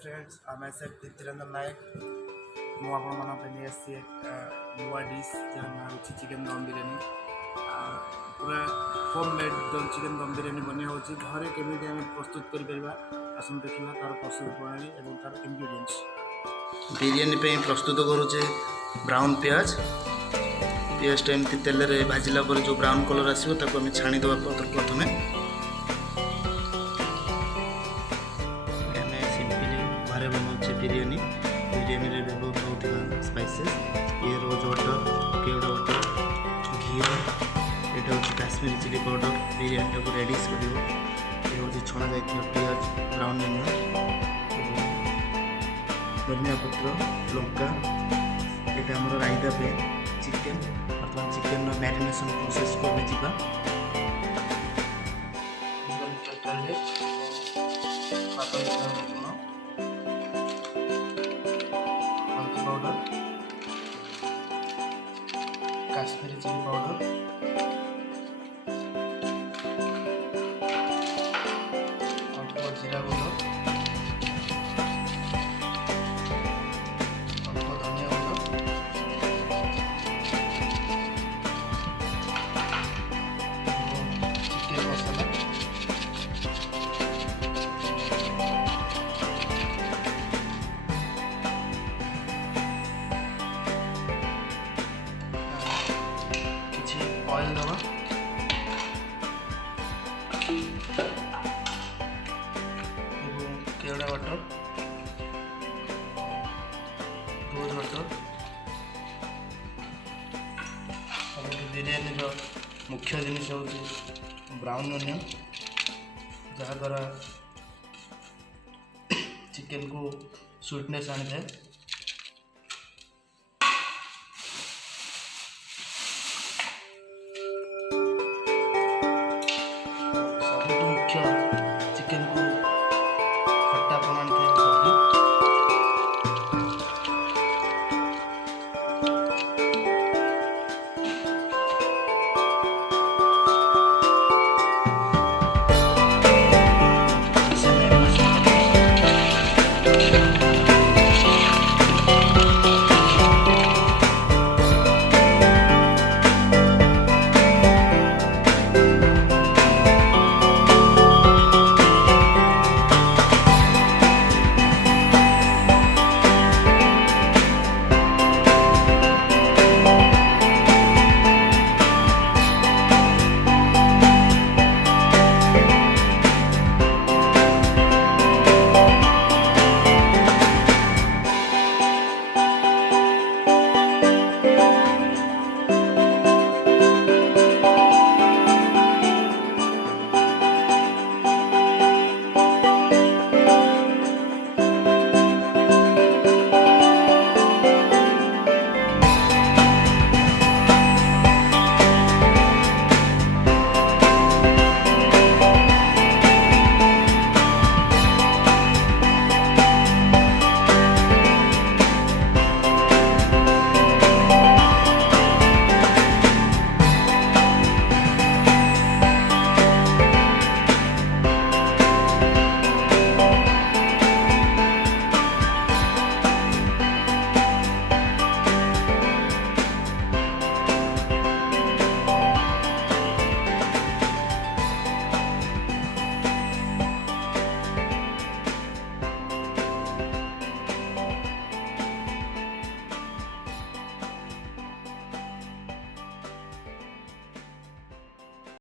friends मैं से धीरेन्द्र नायक मु आपसी नुआ डिश जहाँ ना हूँ चिकेन दम बिरयानी पूरा होम मेड चिकेन दम बिरयानी बनिया हो घरे केमी आम प्रस्तुत कर आसन देखा तार प्रस्तुत प्रणाली और तार इनग्रेडिएंट्स बिरयानी पे प्रस्तुत करुचे ब्राउन पियाज पियाज एमती तेल में भाजिला जो ब्राउन कलर आसो आम छाणीदे प्रथम घरे बनाऊे बिरयानी बिरयानी रे बहुत होता स्पाइसेस ये रोज वाटर केवड़ा वाटर घी यहाँ हूँ काश्मीरी चिली पाउडर बिरयानी को रेडिश कर ये हूँ छणा जाइए पियाज ब्राउन धनिया पत्र लंका ये आम रायता पे चिकेन बर्तमान चिकेन मैरिनेशन प्रोसेस को पाउडर काश्मीरी चिली पाउडर अल्प जीरा गुंड अल्प धनिया गुंड चिकेन मसाला ऑयल दवा केवड़ा वाटर रोज वाटर बिरयानी मुख्य जिनिस हूँ ब्राउन अनियन जहाद्वारा चिकेन को स्वीटनेस आनी था चिकेन को खट्टा प्रमाण